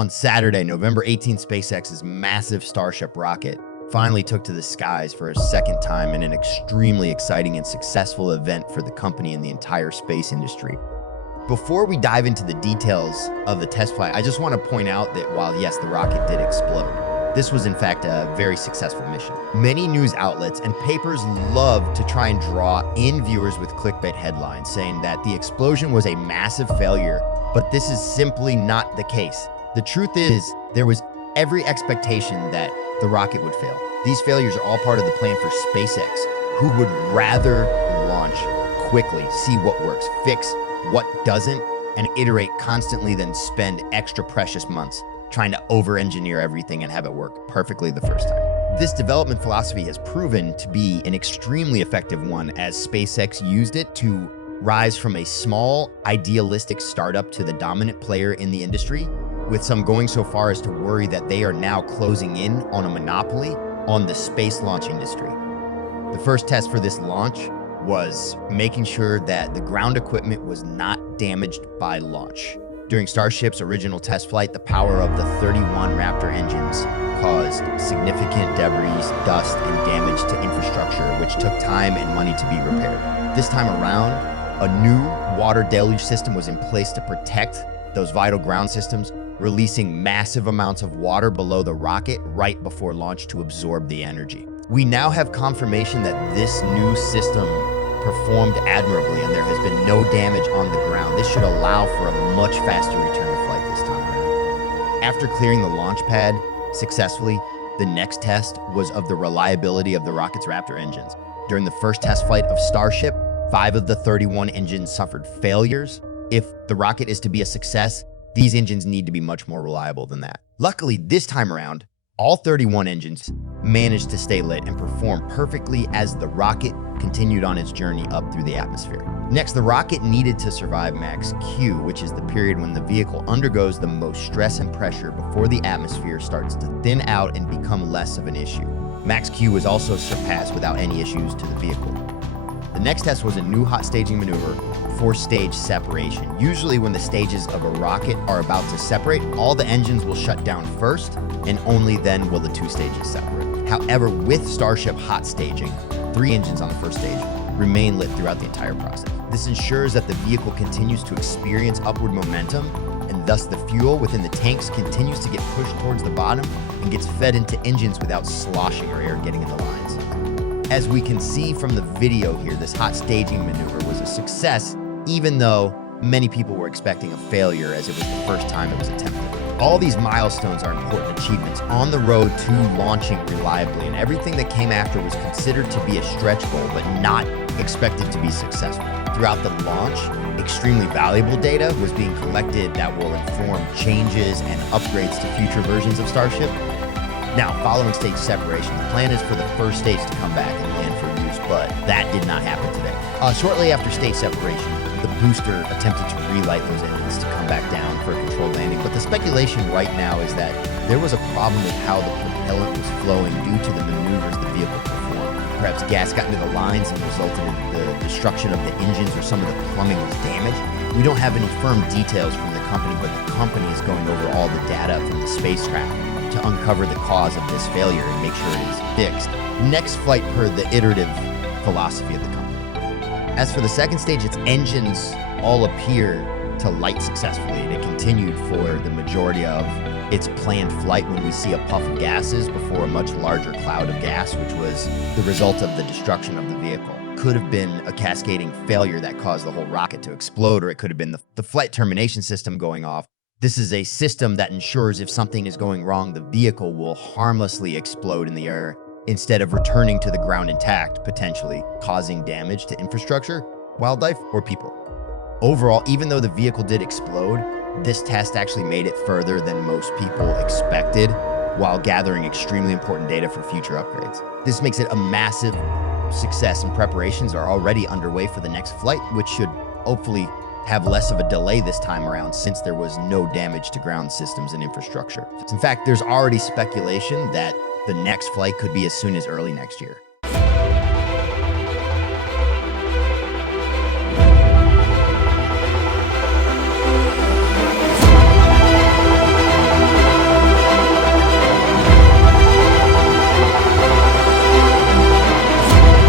On Saturday, November 18th, SpaceX's massive Starship rocket finally took to the skies for a second time in an extremely exciting and successful event for the company and the entire space industry. Before we dive into the details of the test flight, I just want to point out that while yes, the rocket did explode, this was in fact a very successful mission. Many news outlets and papers love to try and draw in viewers with clickbait headlines saying that the explosion was a massive failure, but this is simply not the case. The truth is, there was every expectation that the rocket would fail. These failures are all part of the plan for SpaceX, who would rather launch quickly, see what works, fix what doesn't, and iterate constantly than spend extra precious months trying to over-engineer everything and have it work perfectly the first time. This development philosophy has proven to be an extremely effective one, as SpaceX used it to rise from a small, idealistic startup to the dominant player in the industry, with some going so far as to worry that they are now closing in on a monopoly on the space launch industry. The first test for this launch was making sure that the ground equipment was not damaged by launch. During Starship's original test flight, the power of the 31 Raptor engines caused significant debris, dust, and damage to infrastructure, which took time and money to be repaired. This time around, a new water deluge system was in place to protect those vital ground systems, releasing massive amounts of water below the rocket right before launch to absorb the energy. We now have confirmation that this new system performed admirably and there has been no damage on the ground. This should allow for a much faster return to flight this time around. After clearing the launch pad successfully, the next test was of the reliability of the rocket's Raptor engines. During the first test flight of Starship, 5 of the 31 engines suffered failures. If the rocket is to be a success, these engines need to be much more reliable than that. Luckily, this time around, all 31 engines managed to stay lit and perform perfectly as the rocket continued on its journey up through the atmosphere. Next, the rocket needed to survive max Q, which is the period when the vehicle undergoes the most stress and pressure before the atmosphere starts to thin out and become less of an issue. Max Q was also surpassed without any issues to the vehicle. The next test was a new hot staging maneuver for stage separation. Usually when the stages of a rocket are about to separate, all the engines will shut down first, and only then will the 2 stages separate. However, with Starship hot staging, 3 engines on the first stage remain lit throughout the entire process. This ensures that the vehicle continues to experience upward momentum, and thus the fuel within the tanks continues to get pushed towards the bottom and gets fed into engines without sloshing or air getting in the lines. As we can see from the video here, this hot staging maneuver was a success, even though many people were expecting a failure as it was the first time it was attempted. All these milestones are important achievements on the road to launching reliably, and everything that came after was considered to be a stretch goal, but not expected to be successful. Throughout the launch, extremely valuable data was being collected that will inform changes and upgrades to future versions of Starship. Now, following stage separation, the plan is for the first stage to come back and land for use, but that did not happen today. Shortly after stage separation, the booster attempted to relight those engines to come back down for a controlled landing, but the speculation right now is that there was a problem with how the propellant was flowing due to the maneuvers the vehicle performed. Perhaps gas got into the lines and resulted in the destruction of the engines, or some of the plumbing was damaged. We don't have any firm details from the company, but the company is going over all the data from the spacecraft to uncover the cause of this failure and make sure it is fixed. Next flight per the iterative philosophy of the company. As for the second stage, its engines all appear to light successfully, and it continued for the majority of its planned flight when we see a puff of gases before a much larger cloud of gas, which was the result of the destruction of the vehicle. Could have been a cascading failure that caused the whole rocket to explode, or it could have been the flight termination system going off. This is a system that ensures if something is going wrong, the vehicle will harmlessly explode in the air instead of returning to the ground intact, potentially causing damage to infrastructure, wildlife, or people. Overall, even though the vehicle did explode, this test actually made it further than most people expected, while gathering extremely important data for future upgrades. This makes it a massive success, and preparations are already underway for the next flight, which should hopefully have less of a delay this time around, since there was no damage to ground systems and infrastructure. In fact, there's already speculation that the next flight could be as soon as early next year.